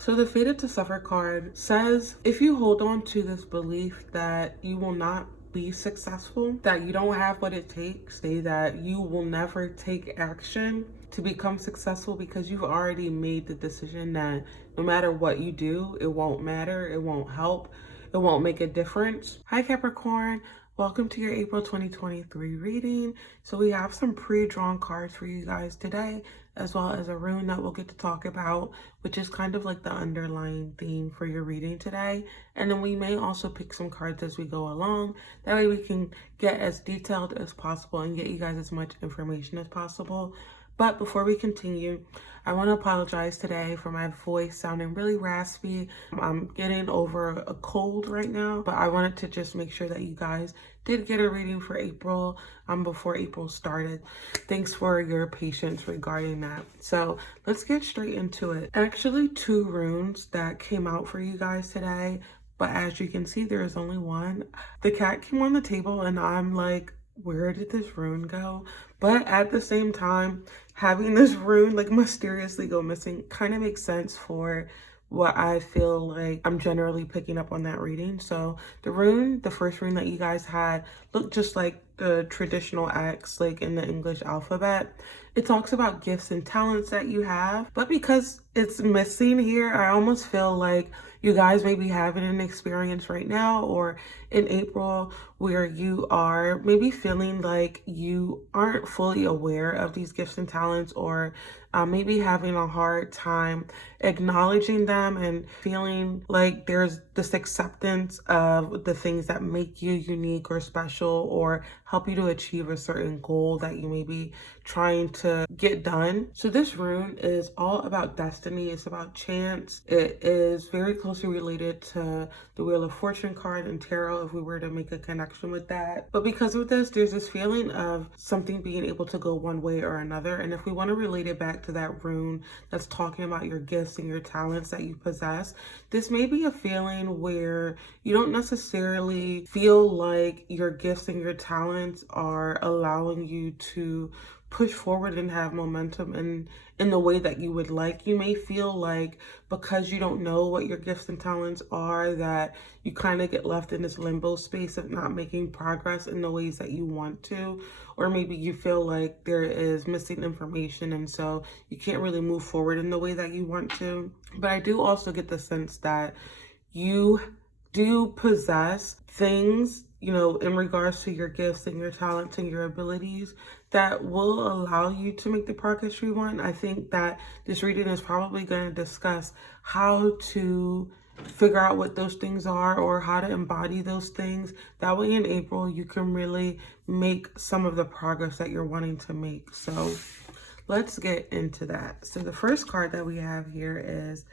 So the Fated to Suffer card says, if you hold on to this belief that you will not be successful, that you don't have what it takes, say that you will never take action to become successful because you've already made the decision that no matter what you do, it won't matter, it won't help, it won't make a difference. Hi Capricorn, welcome to your April 2023 reading. So we have some pre-drawn cards for you guys today, as well as a rune that we'll get to talk about, which is kind of like the underlying theme for your reading today. And then we may also pick some cards as we go along. That way we can get as detailed as possible and get you guys as much information as possible. But before we continue, I want to apologize today for my voice sounding really raspy. I'm getting over a cold right now, but I wanted to just make sure that you guys did get a reading for April before April started. Thanks for your patience regarding that. So let's get straight into it. Actually, two runes that came out for you guys today, but as you can see, there is only one. The cat came on the table and I'm like, where did this rune go? But at the same time, having this rune like mysteriously go missing kind of makes sense for what I feel like I'm generally picking up on that reading. So the first rune that you guys had, looked just like the traditional X, like in the English alphabet. It talks about gifts and talents that you have, but because it's missing here, I almost feel like you guys may be having an experience right now or in April where you are maybe feeling like you aren't fully aware of these gifts and talents, or maybe having a hard time acknowledging them and feeling like there's this acceptance of the things that make you unique or special or help you to achieve a certain goal that you may be trying to get done. So this rune is all about destiny. It's about chance. It is very closely related to the Wheel of Fortune card and tarot if we were to make a connection with that. But because of this, there's this feeling of something being able to go one way or another. And if we want to relate it back to that rune that's talking about your gifts and your talents that you possess, this may be a feeling where you don't necessarily feel like your gifts and your talents are allowing you to push forward and have momentum in the way that you would like. You may feel like because you don't know what your gifts and talents are, that you kind of get left in this limbo space of not making progress in the ways that you want to, or maybe you feel like there is missing information and so you can't really move forward in the way that you want to. But I do also get the sense that you do possess things, you know, in regards to your gifts and your talents and your abilities that will allow you to make the progress you want. I think that this reading is probably going to discuss how to figure out what those things are or how to embody those things. That way in April, you can really make some of the progress that you're wanting to make. So let's get into that. So the first card that we have here is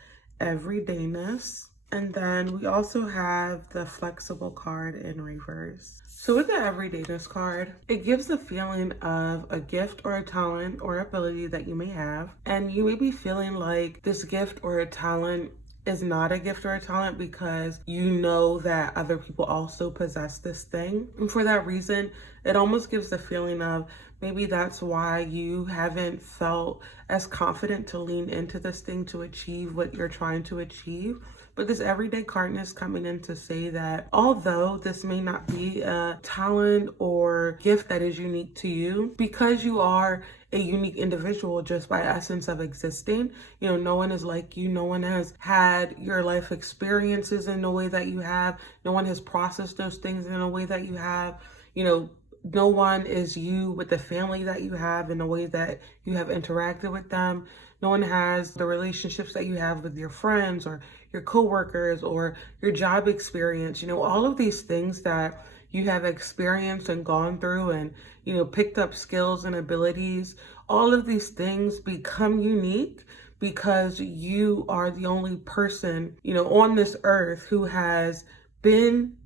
Everydayness. And then we also have the Flexible card in reverse. So with the Everydayness card, it gives the feeling of a gift or a talent or ability that you may have. And you may be feeling like this gift or a talent is not a gift or a talent because you know that other people also possess this thing. And for that reason, it almost gives the feeling of maybe that's why you haven't felt as confident to lean into this thing to achieve what you're trying to achieve. But this everyday cardness coming in to say that although this may not be a talent or gift that is unique to you, because you are a unique individual just by essence of existing, you know, no one is like you, no one has had your life experiences in the way that you have, no one has processed those things in a way that you have, you know, no one is you with the family that you have in the way that you have interacted with them. No one has the relationships that you have with your friends or your coworkers or your job experience. You know, all of these things that you have experienced and gone through and, you know, picked up skills and abilities. All of these things become unique because you are the only person, you know, on this earth who has been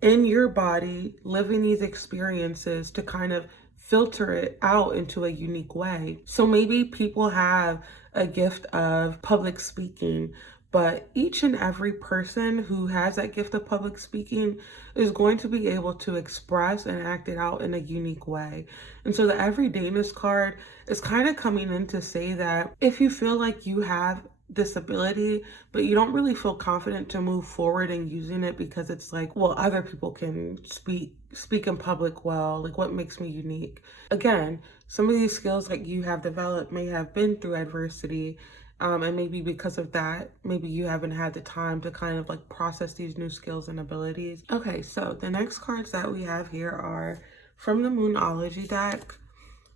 in your body, living these experiences to kind of filter it out into a unique way. So maybe people have a gift of public speaking, but each and every person who has that gift of public speaking is going to be able to express and act it out in a unique way. And so the Everydayness card is kind of coming in to say that if you feel like you have this ability, but you don't really feel confident to move forward in using it because it's like, well, other people can speak in public well, like what makes me unique. Again, some of these skills that you have developed may have been through adversity, and maybe because of that, maybe you haven't had the time to kind of like process these new skills and abilities. Okay, so the next cards that we have here are from the Moonology deck.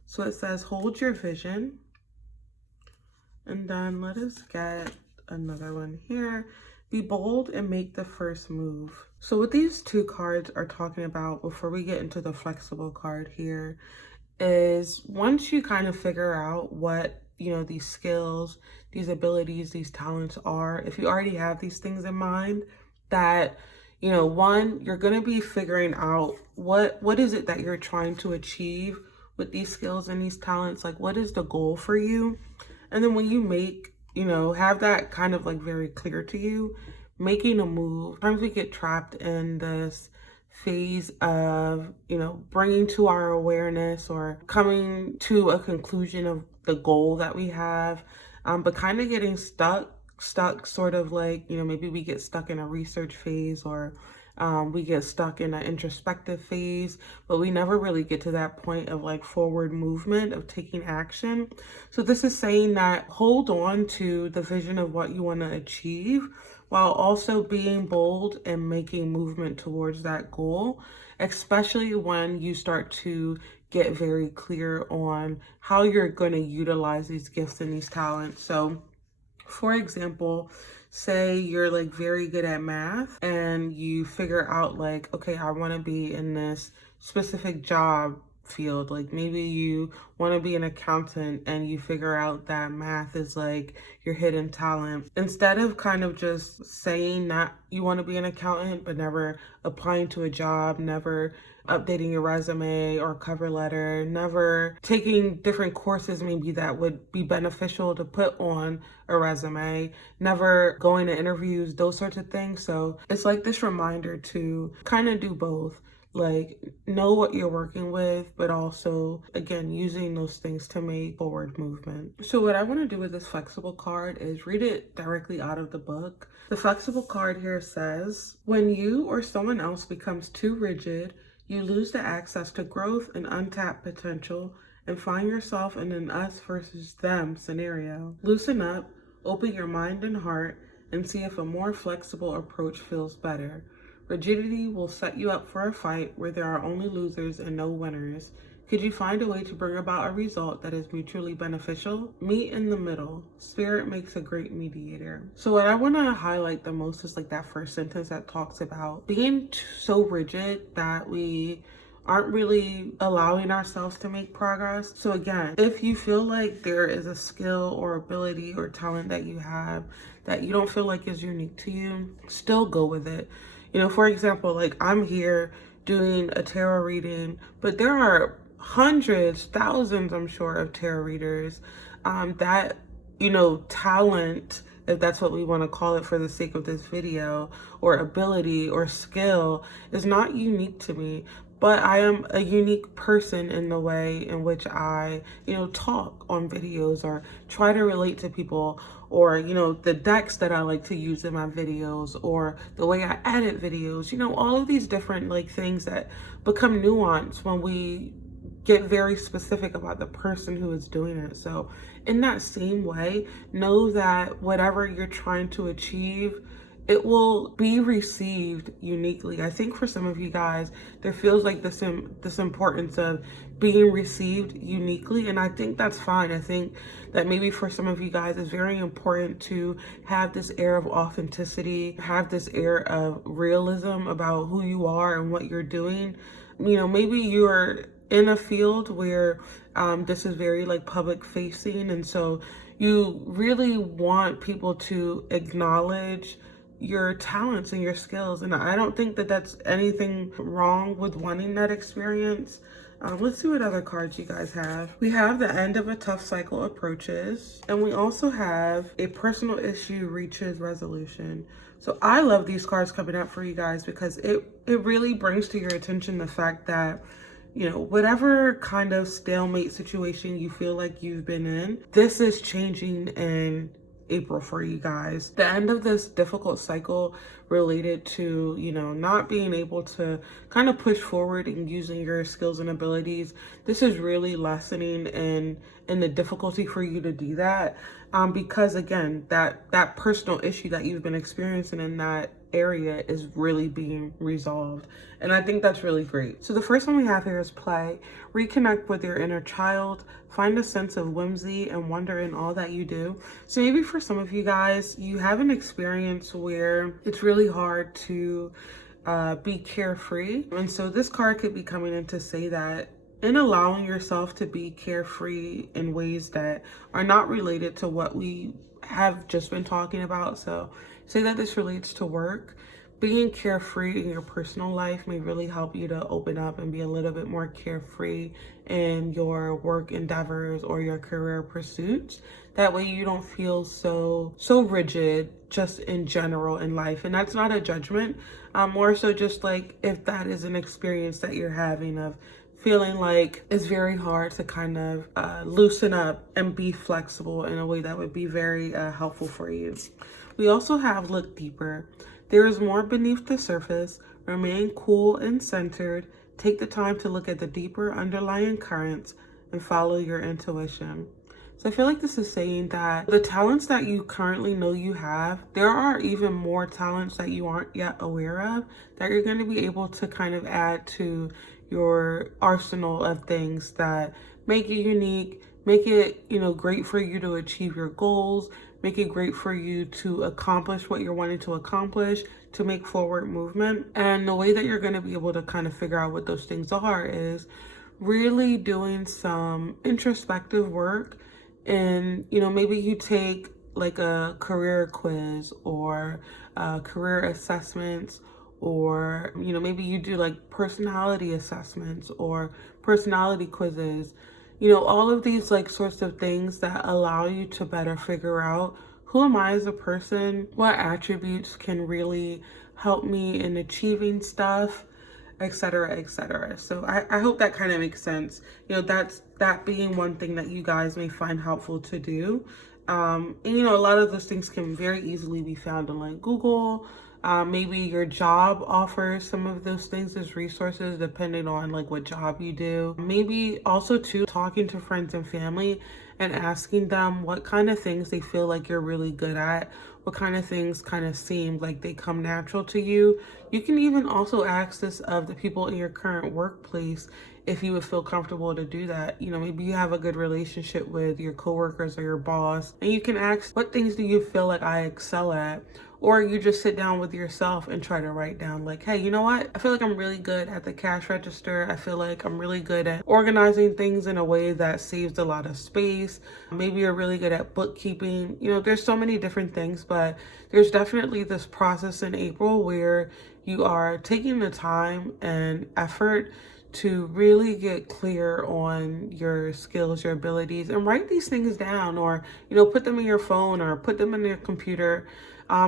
So it says, hold your vision. And then let us get another one here. Be bold and make the first move. So what these two cards are talking about before we get into the flexible card here is once you kind of figure out what, you know, these skills, these abilities, these talents are, if you already have these things in mind, that, you know, one, you're going to be figuring out what is it that you're trying to achieve with these skills and these talents. Like, what is the goal for you? And then when you make, you know, have that kind of like very clear to you, making a move. Sometimes we get trapped in this phase of, you know, bringing to our awareness or coming to a conclusion of the goal that we have, but kind of getting stuck sort of like, you know, maybe we get stuck in a research phase, or we get stuck in an introspective phase, but we never really get to that point of like forward movement, of taking action. So this is saying that hold on to the vision of what you want to achieve while also being bold and making movement towards that goal, especially when you start to get very clear on how you're going to utilize these gifts and these talents. So for example, say you're like very good at math and you figure out like, okay, I want to be in this specific job field. Like maybe you want to be an accountant and you figure out that math is like your hidden talent. Instead of kind of just saying that you want to be an accountant but never applying to a job, never updating your resume or cover letter, never taking different courses maybe that would be beneficial to put on a resume, never going to interviews, those sorts of things. So it's like this reminder to kind of do both. Like, know what you're working with, but also, again, using those things to make forward movement. So what I want to do with this flexible card is read it directly out of the book. The flexible card here says, when you or someone else becomes too rigid, you lose the access to growth and untapped potential and find yourself in an us versus them scenario. Loosen up, open your mind and heart, and see if a more flexible approach feels better. Rigidity will set you up for a fight where there are only losers and no winners. Could you find a way to bring about a result that is mutually beneficial? Meet in the middle. Spirit makes a great mediator. So what I want to highlight the most is like that first sentence that talks about being so rigid that we aren't really allowing ourselves to make progress. So again, if you feel like there is a skill or ability or talent that you have that you don't feel like is unique to you, still go with it. You know, for example, like I'm here doing a tarot reading, but there are hundreds, thousands, I'm sure, of tarot readers that, you know, talent, if that's what we want to call it for the sake of this video, or ability or skill is not unique to me. But I am a unique person in the way in which I, you know, talk on videos or try to relate to people, or, you know, the decks that I like to use in my videos, or the way I edit videos, you know, all of these different like things that become nuanced when we get very specific about the person who is doing it. So in that same way, know that whatever you're trying to achieve, it will be received uniquely. I think for some of you guys, there feels like this importance of being received uniquely, and I think that's fine. I think that maybe for some of you guys, it's very important to have this air of authenticity, have this air of realism about who you are and what you're doing. You know, maybe you're in a field where this is very like public facing, and so you really want people to acknowledge your talents and your skills, and I don't think that that's anything wrong with wanting that experience. Let's see what other cards you guys have. We have the end of a tough cycle approaches, and we also have a personal issue reaches resolution. So I love these cards coming up for you guys because it really brings to your attention the fact that, you know, whatever kind of stalemate situation you feel like you've been in, this is changing and April for you guys. The end of this difficult cycle related to, you know, not being able to kind of push forward and using your skills and abilities. This is really lessening in the difficulty for you to do that. Because again, that personal issue that you've been experiencing in that area is really being resolved. And I think that's really great. So the first one we have here is play. Reconnect with your inner child. Find a sense of whimsy and wonder in all that you do. So maybe for some of you guys, you have an experience where it's really hard to be carefree. And so this card could be coming in to say that in allowing yourself to be carefree in ways that are not related to what we have just been talking about. So say that this relates to work. Being carefree in your personal life may really help you to open up and be a little bit more carefree in your work endeavors or your career pursuits. That way you don't feel so rigid just in general in life. And that's not a judgment, more so just like if that is an experience that you're having of feeling like it's very hard to kind of loosen up and be flexible in a way that would be very helpful for you. We also have look deeper. There is more beneath the surface. Remain cool and centered. Take the time to look at the deeper underlying currents and follow your intuition. So I feel like this is saying that the talents that you currently know you have, there are even more talents that you aren't yet aware of that you're going to be able to kind of add to your arsenal of things that make you unique, make it, you know, great for you to achieve your goals, make it great for you to accomplish what you're wanting to accomplish, to make forward movement. And the way that you're going to be able to kind of figure out what those things are is really doing some introspective work. And, you know, maybe you take like a career quiz or career assessments, or, you know, maybe you do like personality assessments or personality quizzes. You know, all of these like sorts of things that allow you to better figure out who am I as a person, what attributes can really help me in achieving stuff, etc., etc. So I hope that kind of makes sense. You know, that being one thing that you guys may find helpful to do. And you know, a lot of those things can very easily be found on like Google. Maybe your job offers some of those things as resources depending on like what job you do. Maybe also too talking to friends and family and asking them what kind of things they feel like you're really good at, what kind of things kind of seem like they come natural to you. You can even also ask this of the people in your current workplace if you would feel comfortable to do that. You know, maybe you have a good relationship with your coworkers or your boss, and you can ask, what things do you feel like I excel at? Or you just sit down with yourself and try to write down like, hey, you know what? I feel like I'm really good at the cash register. I feel like I'm really good at organizing things in a way that saves a lot of space. Maybe you're really good at bookkeeping. You know, there's so many different things, but there's definitely this process in April where you are taking the time and effort to really get clear on your skills, your abilities, and write these things down, or, you know, put them in your phone or put them in your computer.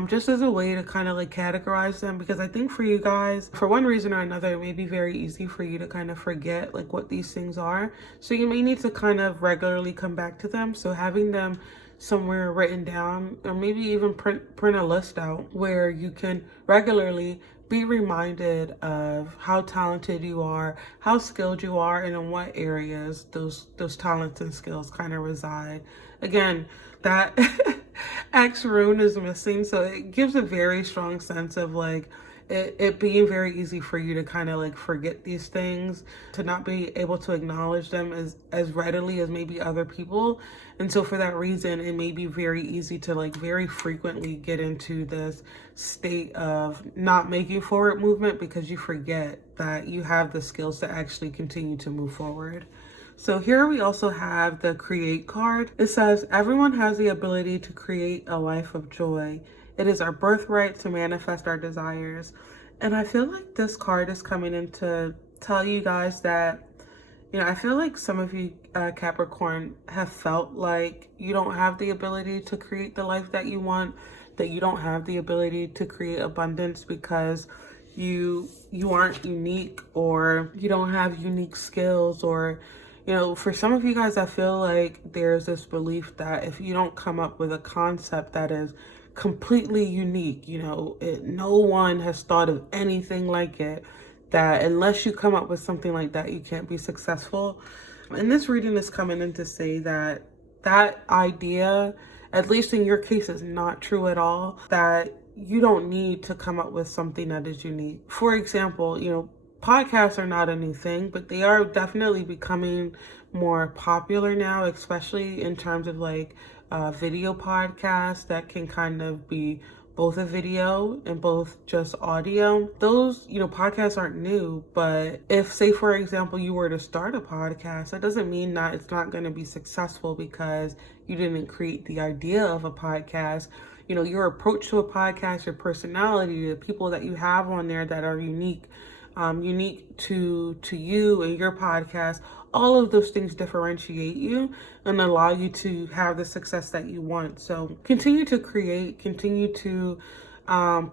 Just as a way to kind of like categorize them, because I think for you guys, for one reason or another, it may be very easy for you to kind of forget like what these things are. So you may need to kind of regularly come back to them. So having them somewhere written down, or maybe even print a list out where you can regularly be reminded of how talented you are, how skilled you are, and in what areas those talents and skills kind of reside. Again, that X rune is missing, so it gives a very strong sense of like it being very easy for you to kind of like forget these things, to not be able to acknowledge them as readily as maybe other people. And so for that reason, it may be very easy to like very frequently get into this state of not making forward movement because you forget that you have the skills to actually continue to move forward. So here we also have the create card. It says, everyone has the ability to create a life of joy. It is our birthright to manifest our desires. And I feel like this card is coming in to tell you guys that, you know, I feel like some of you Capricorn have felt like you don't have the ability to create the life that you want, that you don't have the ability to create abundance because you aren't unique, or you don't have unique skills, or For some of you guys, I feel like there's this belief that if you don't come up with a concept that is completely unique, no one has thought of anything like it, that unless you come up with something like that, you can't be successful. And this reading is coming in to say that that idea, at least in your case, is not true at all, that you don't need to come up with something that is unique. For example, podcasts are not a new thing, but they are definitely becoming more popular now, especially in terms of like video podcasts that can kind of be both a video and both just audio. Those, podcasts aren't new, but if, say, for example, you were to start a podcast, that doesn't mean that it's not going to be successful because you didn't create the idea of a podcast. Your approach to a podcast, your personality, the people that you have on there that are unique to you and your podcast, all of those things differentiate you and allow you to have the success that you want. So continue to create, continue to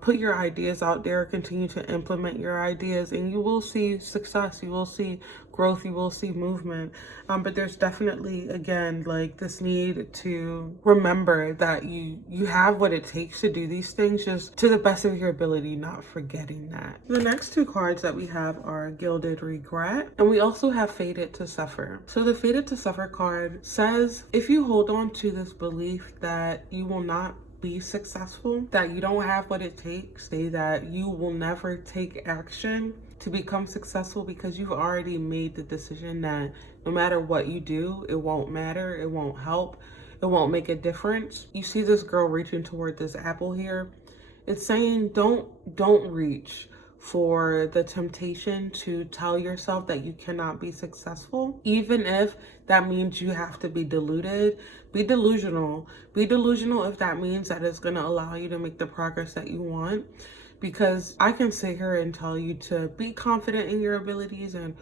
put your ideas out there, continue to implement your ideas, and you will see success, you will see growth, you will see movement. But there's definitely, again, like this need to remember that you have what it takes to do these things, just to the best of your ability, not forgetting that. The next two cards that we have are Gilded Regret, and we also have Fated to Suffer. So the Fated to Suffer card says, if you hold on to this belief that you will not be successful, that you don't have what it takes, say that you will never take action to become successful because you've already made the decision that no matter what you do, it won't matter, it won't help, it won't make a difference. You see this girl reaching toward this apple here. It's saying don't reach for the temptation to tell yourself that you cannot be successful, even if that means you have to be deluded. Be delusional. Be delusional if that means that it's going to allow you to make the progress that you want. Because I can sit here and tell you to be confident in your abilities and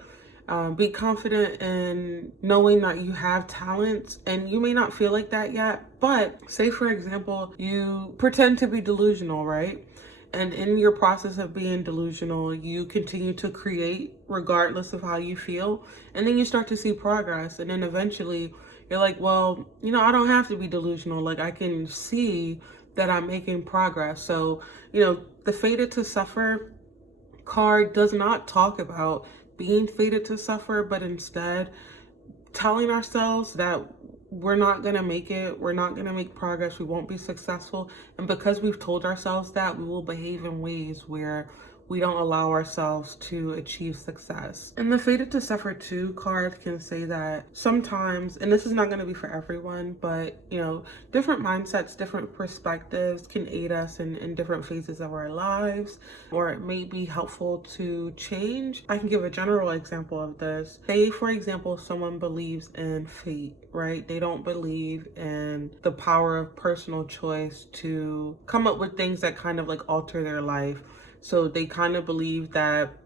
be confident in knowing that you have talents, and you may not feel like that yet, but say for example, you pretend to be delusional, right? And in your process of being delusional, you continue to create regardless of how you feel. And then you start to see progress. And then eventually you're like, well, I don't have to be delusional. Like, I can see that I'm making progress. So, the Fated to Suffer card does not talk about being fated to suffer, but instead telling ourselves that we're not going to make it, we're not going to make progress, we won't be successful. And because we've told ourselves that, we will behave in ways where we don't allow ourselves to achieve success. And the Fated to Suffer 2 card can say that sometimes, and this is not going to be for everyone, but different mindsets, different perspectives can aid us in different phases of our lives, or it may be helpful to change. I can give a general example of this. Say, for example, someone believes in fate, right? They don't believe in the power of personal choice to come up with things that kind of like alter their life. So they kind of believe that,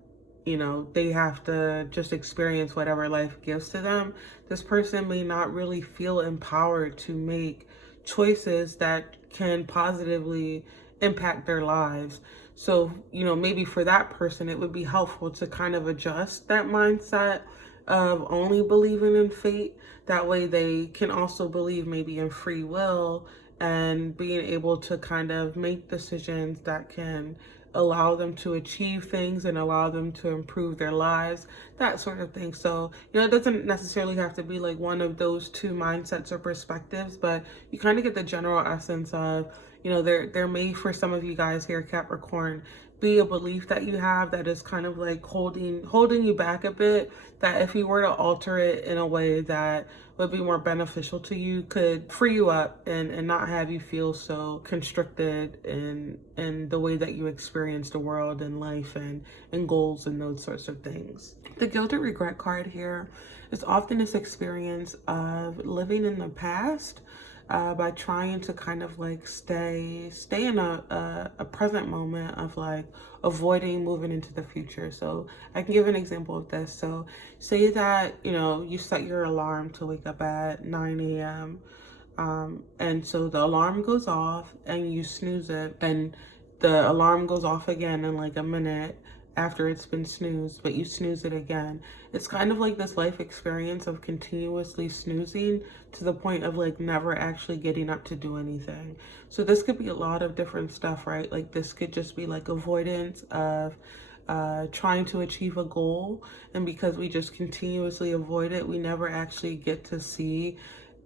they have to just experience whatever life gives to them. This person may not really feel empowered to make choices that can positively impact their lives. So, maybe for that person, it would be helpful to kind of adjust that mindset of only believing in fate. That way they can also believe maybe in free will and being able to kind of make decisions that can allow them to achieve things and allow them to improve their lives, that sort of thing. So, it doesn't necessarily have to be like one of those two mindsets or perspectives, but you kind of get the general essence of, there may, for some of you guys here, Capricorn, be a belief that you have that is kind of like holding you back a bit, that if you were to alter it in a way that would be more beneficial to you, could free you up and not have you feel so constricted in the way that you experience the world and life and goals and those sorts of things. The Gilded Regret card here is often this experience of living in the past by trying to kind of like stay in a present moment of like avoiding moving into the future. So I can give an example of this. So say that, you set your alarm to wake up at 9 a.m. And so the alarm goes off and you snooze it and the alarm goes off again in like a minute. after it's been snoozed, but you snooze it again. It's kind of like this life experience of continuously snoozing to the point of like never actually getting up to do anything. So this could be a lot of different stuff, right? Like this could just be like avoidance of trying to achieve a goal, and because we just continuously avoid it, we never actually get to see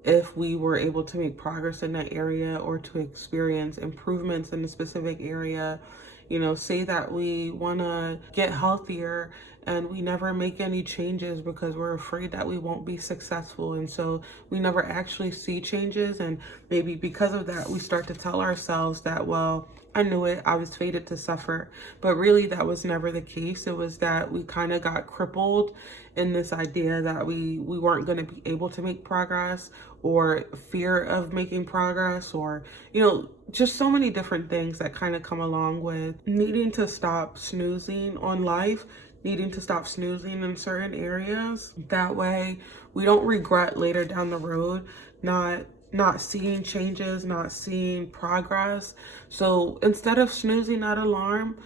if we were able to make progress in that area or to experience improvements in a specific area. You know, say that we want to get healthier and we never make any changes because we're afraid that we won't be successful. And so we never actually see changes. And maybe because of that, we start to tell ourselves that, well, I knew it, I was fated to suffer. But really, that was never the case. It was that we kind of got crippled in this idea that we weren't going to be able to make progress, or fear of making progress, or, you know, just so many different things that kind of come along with needing to stop snoozing on life, needing to stop snoozing in certain areas. That way we don't regret later down the road not seeing changes, not seeing progress. So instead of snoozing that alarm,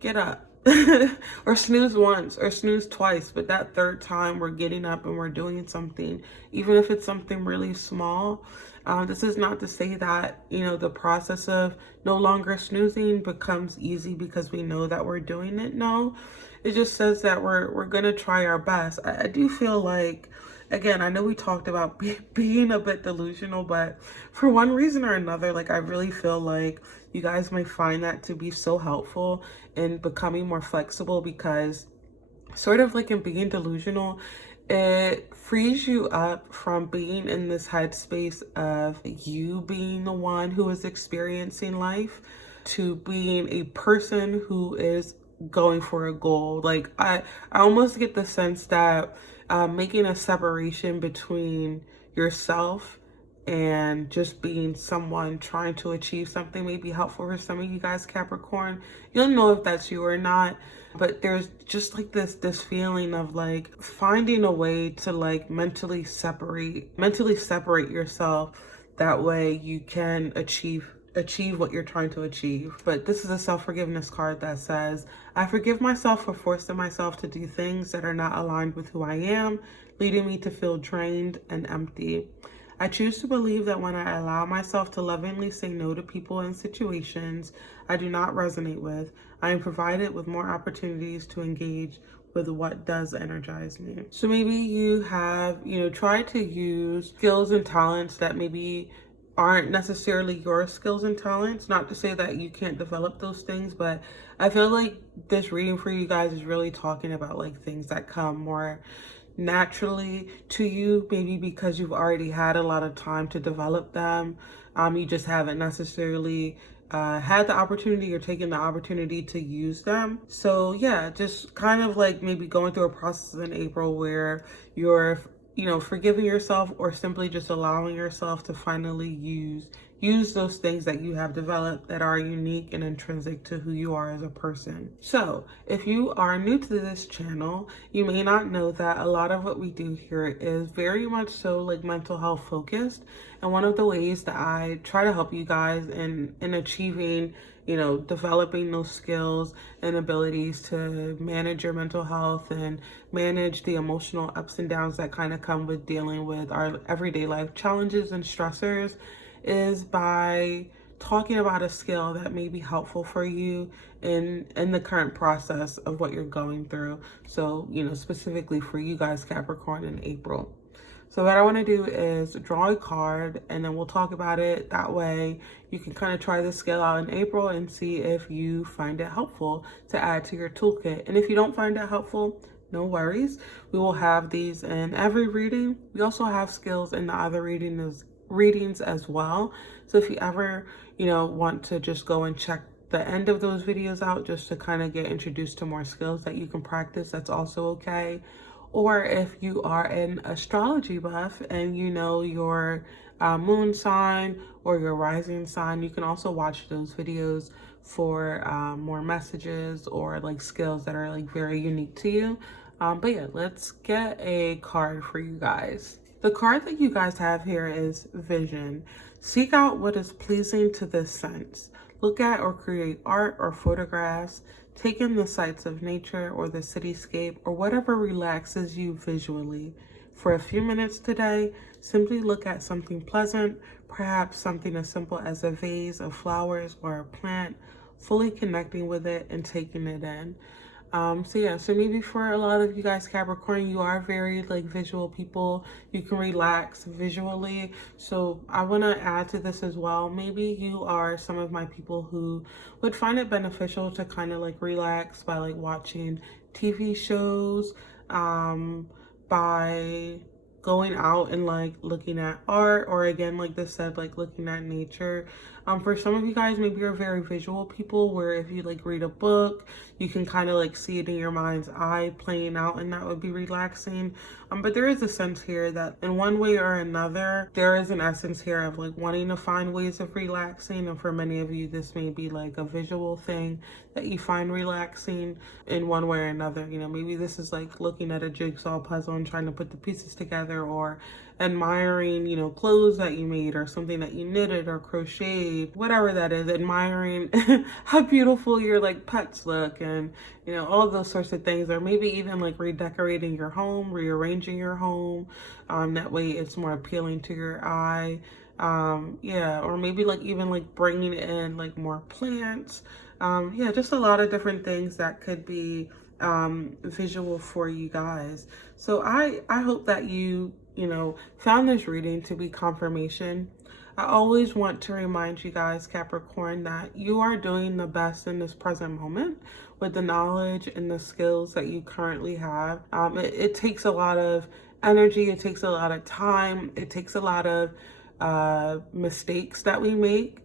get up. Or snooze once or snooze twice, but that third time we're getting up and we're doing something, even if it's something really small. This is not to say that, you know, the process of no longer snoozing becomes easy because we know that we're doing it. No, it just says that we're gonna try our best. I do feel like, again, I know we talked about being a bit delusional, but for one reason or another, like I really feel like you guys might find that to be so helpful in becoming more flexible, because sort of like in being delusional, it frees you up from being in this headspace of you being the one who is experiencing life to being a person who is going for a goal. Like I almost get the sense that making a separation between yourself and just being someone trying to achieve something may be helpful for some of you guys, Capricorn. You'll know if that's you or not, but there's just like this feeling of like finding a way to like mentally separate yourself. That way you can achieve what you're trying to achieve. But this is a self-forgiveness card that says, I forgive myself for forcing myself to do things that are not aligned with who I am, leading me to feel drained and empty. I choose to believe that when I allow myself to lovingly say no to people and situations I do not resonate with, I am provided with more opportunities to engage with what does energize me. So maybe you have, you know, tried to use skills and talents that maybe aren't necessarily your skills and talents. Not to say that you can't develop those things, but I feel like this reading for you guys is really talking about like things that come more naturally to you, maybe because you've already had a lot of time to develop them. You just haven't necessarily had the opportunity or taken the opportunity to use them. So yeah, just kind of like maybe going through a process in April where you're, you know, forgiving yourself, or simply just allowing yourself to finally use those things that you have developed that are unique and intrinsic to who you are as a person. So if you are new to this channel, you may not know that a lot of what we do here is very much so like mental health focused. And one of the ways that I try to help you guys in achieving, you know, developing those skills and abilities to manage your mental health and manage the emotional ups and downs that kind of come with dealing with our everyday life challenges and stressors, is by talking about a skill that may be helpful for you in the current process of what you're going through. So, you know, specifically for you guys, Capricorn, in April. So what I want to do is draw a card, and then we'll talk about it. That way you can kind of try this skill out in April and see if you find it helpful to add to your toolkit. And if you don't find it helpful, no worries. We will have these in every reading. We also have skills in the other readings as well. So if you ever, you know, want to just go and check the end of those videos out just to kind of get introduced to more skills that you can practice, that's also okay. Or if you are an astrology buff and you know your moon sign or your rising sign, you can also watch those videos for more messages or like skills that are like very unique to you. But yeah, let's get a card for you guys. The card that you guys have here is Vision. Seek out what is pleasing to this sense. Look at or create art or photographs take in the sights of nature or the cityscape or whatever relaxes you visually. For a few minutes today, simply look at something pleasant, perhaps something as simple as a vase of flowers or a plant, fully connecting with it and taking it in. So maybe for a lot of you guys, Capricorn, you are very like visual people. You can relax visually. So I want to add to this as well. Maybe you are some of my people who would find it beneficial to kind of like relax by like watching TV shows, by going out and like looking at art, or again like this said, like looking at nature. For some of you guys, maybe you're very visual people where if you like read a book, you can kind of like see it in your mind's eye playing out, and that would be relaxing. But there is a sense here that in one way or another, there is an essence here of like wanting to find ways of relaxing. And for many of you, this may be like a visual thing that you find relaxing in one way or another. You know, maybe this is like looking at a jigsaw puzzle and trying to put the pieces together, or admiring, you know, clothes that you made or something that you knitted or crocheted, whatever that is, admiring how beautiful your like pets look, and you know, all those sorts of things. Or maybe even like redecorating your home, rearranging your home, that way it's more appealing to your eye. Yeah, or maybe like even like bringing in like more plants. Yeah, just a lot of different things that could be visual for you guys. So I hope that you know, found this reading to be confirmation. I always want to remind you guys, Capricorn, that you are doing the best in this present moment with the knowledge and the skills that you currently have. It takes a lot of energy, it takes a lot of time, it takes a lot of mistakes that we make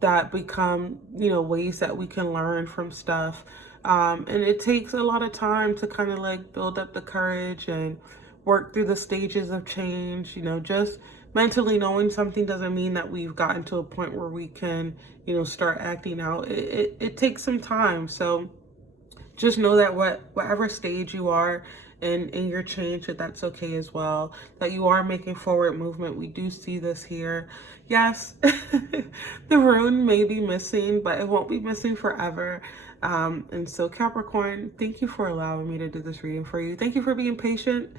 that become, you know, ways that we can learn from stuff. And it takes a lot of time to kind of like build up the courage and work through the stages of change. You know, just mentally knowing something doesn't mean that we've gotten to a point where we can, you know, start acting out. It takes some time. So just know that whatever stage you are in your change, that that's okay as well, that you are making forward movement. We do see this here. Yes, the rune may be missing, but it won't be missing forever. And so Capricorn, thank you for allowing me to do this reading for you. Thank you for being patient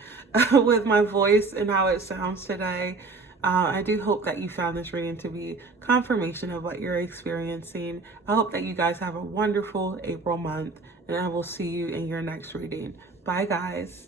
with my voice and how it sounds today. I do hope that you found this reading to be confirmation of what you're experiencing. I hope that you guys have a wonderful April month, and I will see you in your next reading. Bye, guys.